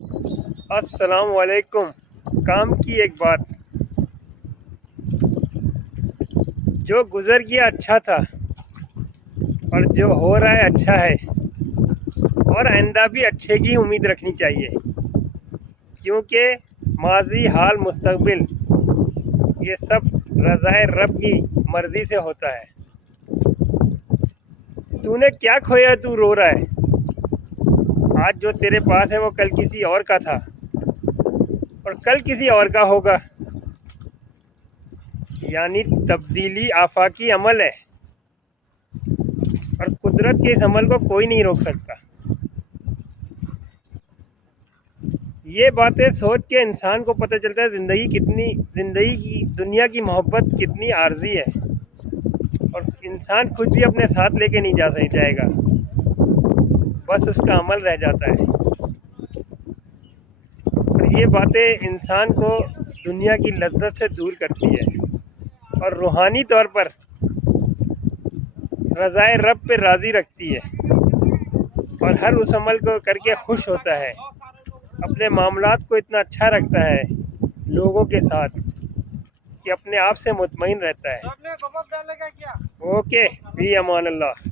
السلام علیکم۔ کام کی ایک بات، جو گزر گیا اچھا تھا اور جو ہو رہا ہے اچھا ہے، اور آئندہ بھی اچھے کی امید رکھنی چاہیے، کیونکہ ماضی، حال، مستقبل یہ سب رضائے رب کی مرضی سے ہوتا ہے۔ تو نے کیا کھویا تو رو رہا ہے؟ آج جو تیرے پاس ہے وہ کل کسی اور کا تھا اور کل کسی اور کا ہوگا، یعنی تبدیلی آفاقی عمل ہے اور قدرت کے اس عمل کو کوئی نہیں روک سکتا۔ یہ باتیں سوچ کے انسان کو پتہ چلتا ہے زندگی کی دنیا کی محبت کتنی عارضی ہے، اور انسان خود بھی اپنے ساتھ لے کے نہیں جائے گا، بس اس کا عمل رہ جاتا ہے۔ اور یہ باتیں انسان کو دنیا کی لذت سے دور کرتی ہے اور روحانی طور پر رضائے رب پہ راضی رکھتی ہے، اور ہر اس عمل کو کر کے خوش ہوتا ہے، اپنے معاملات کو اتنا اچھا رکھتا ہے لوگوں کے ساتھ کہ اپنے آپ سے مطمئن رہتا ہے۔ اوکے، فی امان اللہ۔